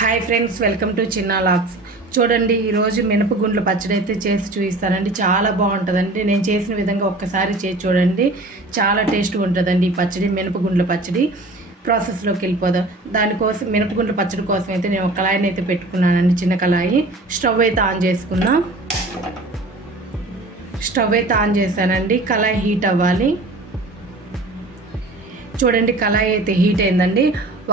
Hi friends welcome to చిన్న లాక్స్. చూడండి ఈరోజు మినపగుండ్ల పచ్చడి అయితే చేసి చూపిస్తానండి. చాలా బాగుంటుందండి. నేను చేసిన విధంగా ఒక్కసారి చేసి చూడండి. చాలా టేస్ట్గా ఉంటుందండి ఈ పచ్చడి మినపగుండ్ల పచ్చడి. ప్రాసెస్లోకి వెళ్ళిపోదాం. దానికోసం మినపగుండ్ల పచ్చడి కోసం అయితే నేను ఒక కళాయిని అయితే పెట్టుకున్నానండి చిన్న కళాయి. స్టవ్ అయితే ఆన్ చేసుకున్నా. స్టవ్ అయితే ఆన్ చేశానండి. కళాయి హీట్ అవ్వాలి. చూడండి కళాయి అయితే హీట్ అయిందండి.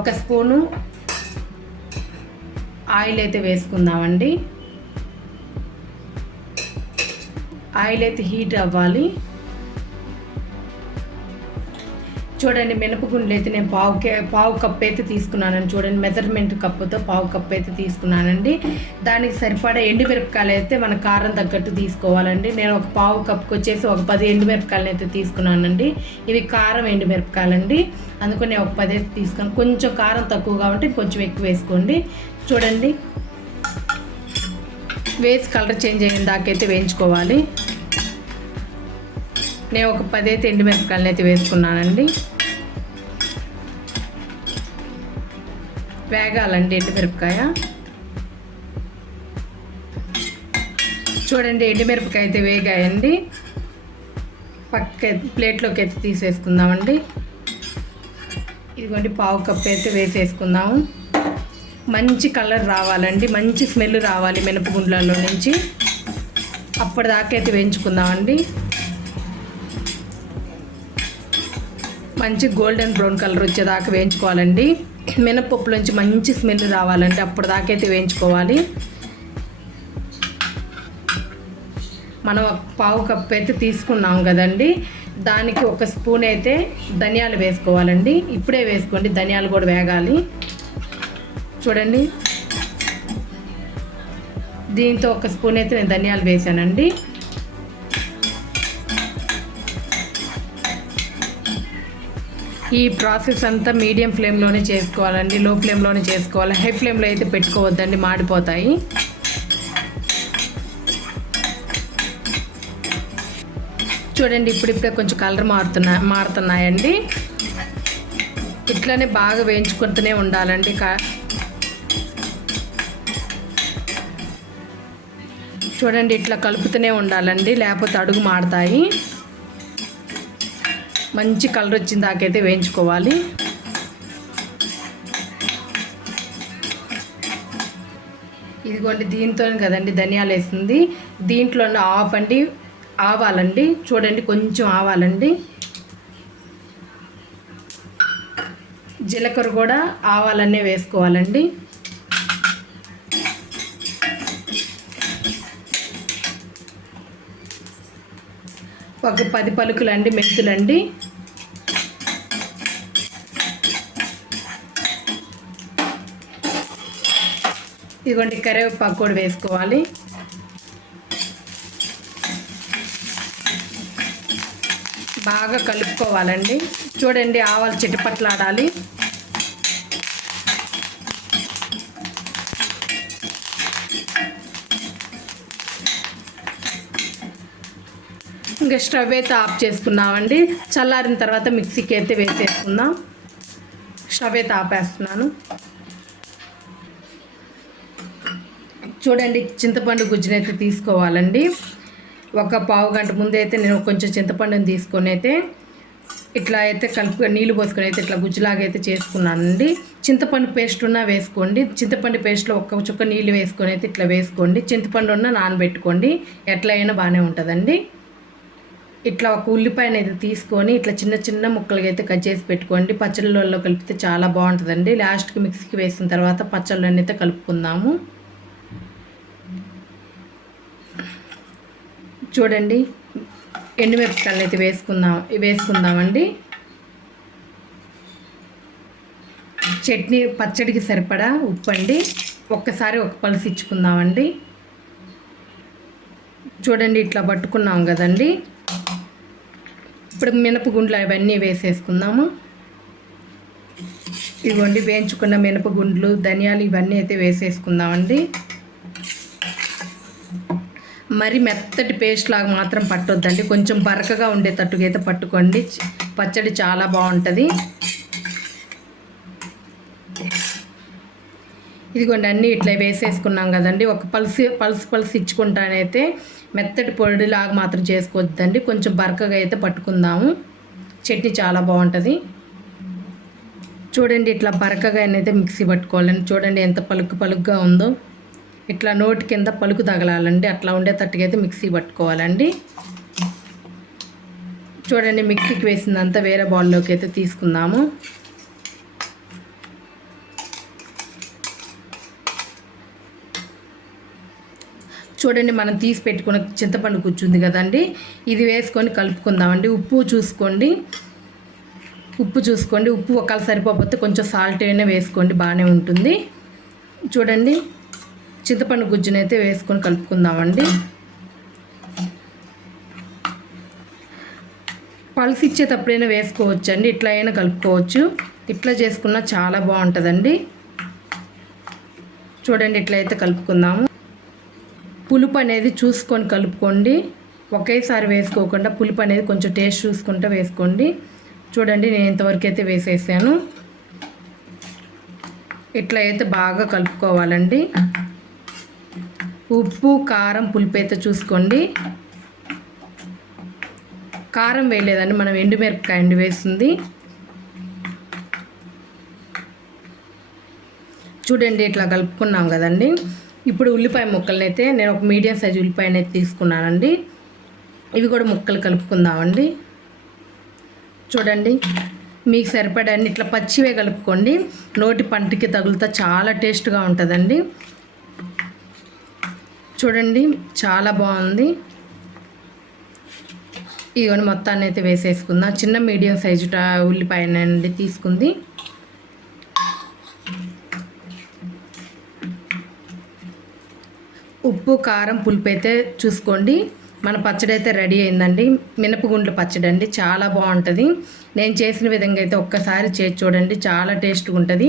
ఒక స్పూను ఆయిల్ అయితే వేసుకుందామండి. ఆయిల్ అయితే హీట్ అవ్వాలి. చూడండి మినపగుండ్లు అయితే నేను పావు కే పావు కప్ అయితే తీసుకున్నానండి. చూడండి మెజర్మెంట్ కప్పుతో పావు కప్ అయితే తీసుకున్నానండి. దానికి సరిపడా ఎండుమిరపకాయలు అయితే మన కారం తగ్గట్టు తీసుకోవాలండి. నేను ఒక పావు కప్కి వచ్చేసి ఒక పది ఎండుమిరపకాయలు అయితే తీసుకున్నానండి. ఇవి కారం ఎండుమిరపకాయలండి అందుకని నేను ఒక పది అయితే తీసుకున్నాను. కొంచెం కారం తక్కువ కాబట్టి కొంచెం ఎక్కువ వేసుకోండి. చూడండి. వేసి కలర్ చేంజ్ అయిన దాకైతే వేయించుకోవాలి. నేను ఒక పది అయితే ఎండుమిరపకాయలు అయితే వేసుకున్నానండి. వేగాలండి ఎండుమిరపకాయ చూడండి ఎండుమిరపకాయ అయితే వేగాయండి పక్క ప్లేట్లోకి అయితే తీసేసుకుందామండి. ఇదిగోండి పావు కప్పు అయితే వేసేసుకుందాము. మంచి కలర్ రావాలండి. మంచి స్మెల్ రావాలి మినపగుండ్లలో నుంచి. అప్పటిదాకా అయితే వేయించుకుందామండి. మంచి గోల్డెన్ బ్రౌన్ కలర్ వచ్చేదాకా వేయించుకోవాలండి. మినపప్పులోంచి మంచి స్మెల్ రావాలండి అప్పుడు అయితే వేయించుకోవాలి. మనం పావు కప్పు అయితే తీసుకున్నాం కదండి. దానికి ఒక స్పూన్ అయితే ధనియాలు వేసుకోవాలండి. ఇప్పుడే వేసుకోండి ధనియాలు కూడా వేగాలి. చూడండి. దీంతో ఒక స్పూన్ అయితే నేను ధనియాలు వేసానండి. ఈ ప్రాసెస్ అంతా మీడియం ఫ్లేమ్లోనే చేసుకోవాలండి లో ఫ్లేమ్లోనే చేసుకోవాలి. హై ఫ్లేమ్లో అయితే పెట్టుకోవద్దండి మాడిపోతాయి. చూడండి ఇప్పుడిప్పుడే కొంచెం కలర్ మారుతున్నా మారుతున్నాయండి. ఇట్లనే బాగా వేయించుకుంటూనే ఉండాలండి చూడండి ఇట్లా కలుపుతూనే ఉండాలండి లేకపోతే అడుగు మాడతాయి. మంచి కలర్ వచ్చిన దాకైతే వేయించుకోవాలి. ఇదిగోండి దీంతో కదండి ధనియాలు వేసింది. దీంట్లో ఆఫ్ అండి ఆవాలండి. చూడండి కొంచెం ఆవాలండి. జీలకర్ర కూడా ఆవాలన్నీ వేసుకోవాలండి. ఒక పది పలుకులండి మెంతులండి. ఇదిగోండి కరివేపాకు కూడా వేసుకోవాలి. బాగా కలుపుకోవాలండి. చూడండి ఆవాలు చిటపట్లాడాలి. ఇంకా స్టవ్ అయితే ఆఫ్ చేసుకున్నామండి. చల్లారిన తర్వాత మిక్సీకి అయితే వేసేసుకుందాం. స్టవ్ అయితే ఆపేస్తున్నాను. చూడండి చింతపండు గుజ్జునైతే తీసుకోవాలండి. ఒక పావు గంట ముందు అయితే నేను కొంచెం చింతపండుని తీసుకొని అయితే ఇట్లా అయితే కలుపు నీళ్ళు పోసుకొని అయితే ఇట్లా గుజ్జులాగా అయితే చేసుకున్నానండి. చింతపండు పేస్ట్ ఉన్నా వేసుకోండి. చింతపండు పేస్ట్లో ఒక్క చుక్క నీళ్ళు వేసుకొని అయితే ఇట్లా వేసుకోండి. చింతపండు ఉన్న నానబెట్టుకోండి. ఎట్లా అయినా బాగానే ఉంటుందండి. ఇట్లా ఒక ఉల్లిపాయను అయితే తీసుకొని ఇట్లా చిన్న చిన్న ముక్కలుగా అయితే కట్ చేసి పెట్టుకోండి. పచ్చళ్ళలో కలిపితే చాలా బాగుంటుందండి. లాస్ట్కి మిక్సీకి వేసిన తర్వాత పచ్చళ్ళని అయితే కలుపుకుందాము. చూడండి. ఎండుమిరపకాయలు అయితే వేసుకుందాం వేసుకుందామండి. చట్నీ పచ్చడికి సరిపడా ఉప్పు అండి. ఒక్కసారి ఒక పలుసు ఇచ్చుకుందామండి. చూడండి ఇట్లా పట్టుకున్నాం కదండి. ఇప్పుడు మినపగుండ్లు అవన్నీ వేసేసుకుందాము. ఇవ్వండి వేయించుకున్న మినపగుండ్లు ధనియాలు ఇవన్నీ అయితే వేసేసుకుందామండి. మరి మెత్తటి పేస్ట్ లాగా మాత్రం పట్టొద్దండి. కొంచెం బరకగా ఉండేటట్టుగా అయితే పట్టుకోండి. పచ్చడి చాలా బాగుంటుంది. ఇదిగోండి అన్నీ ఇట్లా వేసేసుకున్నాం కదండి. ఒక పల్స్ పల్స్ పల్స్ ఇచ్చుకుంటానైతే మెత్తటి పొడిలాగా మాత్రం చేసుకోవద్దండి. కొంచెం బరకగా అయితే పట్టుకుందాము. చట్నీ చాలా బాగుంటుంది. చూడండి ఇట్లా బరకగా అయితే మిక్సీ పట్టుకోవాలండి. చూడండి ఎంత పలుకు పలుకుగా ఉందో. ఇట్లా నోటి కింద పలుకు తగలాలండి. అట్లా ఉండేటట్టుగా అయితే మిక్సీ పట్టుకోవాలండి. చూడండి మిక్సీకి వేసిందంతా వేరే బౌల్లోకి అయితే తీసుకుందాము. చూడండి మనం తీసి పెట్టుకున్న చింతపండు కూర్చుంది కదండి. ఇది వేసుకొని కలుపుకుందామండి. ఉప్పు చూసుకోండి. ఉప్పు చూసుకోండి. ఉప్పు ఒకవేళ సరిపోతే కొంచెం సాల్ట్ అయినా వేసుకోండి. బాగానే ఉంటుంది. చూడండి. చింతపండు గుజ్జునైతే వేసుకొని కలుపుకుందామండి. పల్స్ ఇచ్చేటప్పుడైనా వేసుకోవచ్చు అండి ఇట్లా అయినా కలుపుకోవచ్చు. ఇట్లా చేసుకున్నా చాలా బాగుంటుందండి. చూడండి ఇట్లయితే కలుపుకుందాము. పులుపు అనేది చూసుకొని కలుపుకోండి. ఒకేసారి వేసుకోకుండా పులుపు అనేది కొంచెం టేస్ట్ చూసుకుంటూ వేసుకోండి. చూడండి నేను ఇంతవరకు అయితే వేసేసాను. ఇట్లా అయితే బాగా కలుపుకోవాలండి. ఉప్పు కారం పులుపు అయితే చూసుకోండి. కారం వేయలేదండి మనం ఎండుమిరపకాయ అండి వేస్తుంది చూడండి ఇట్లా కలుపుకున్నాం కదండి. ఇప్పుడు ఉల్లిపాయ ముక్కల్ని అయితే నేను ఒక మీడియం సైజ్ ఉల్లిపాయని అయితే తీసుకున్నానండి. ఇవి కూడా ముక్కలు కలుపుకుందామండి. చూడండి మీకు సరిపడండి ఇట్లా పచ్చివే కలుపుకోండి. నోటి పంటికి తగులుతా చాలా టేస్ట్గా ఉంటుందండి. చూడండి చాలా బాగుంది. ఇవన్నీ మొత్తాన్ని అయితే వేసేసుకుందాం. చిన్న మీడియం సైజు ఉల్లిపాయ నుండి తీసుకుంది. ఉప్పు కారం పులుపు అయితే చూసుకోండి. మన పచ్చడి అయితే రెడీ అయిందండి. మినపగుండ్ల పచ్చడి అండి చాలా బాగుంటుంది. నేను చేసిన విధంగా అయితే ఒక్కసారి చేసి చూడండి చాలా టేస్ట్గా ఉంటుంది.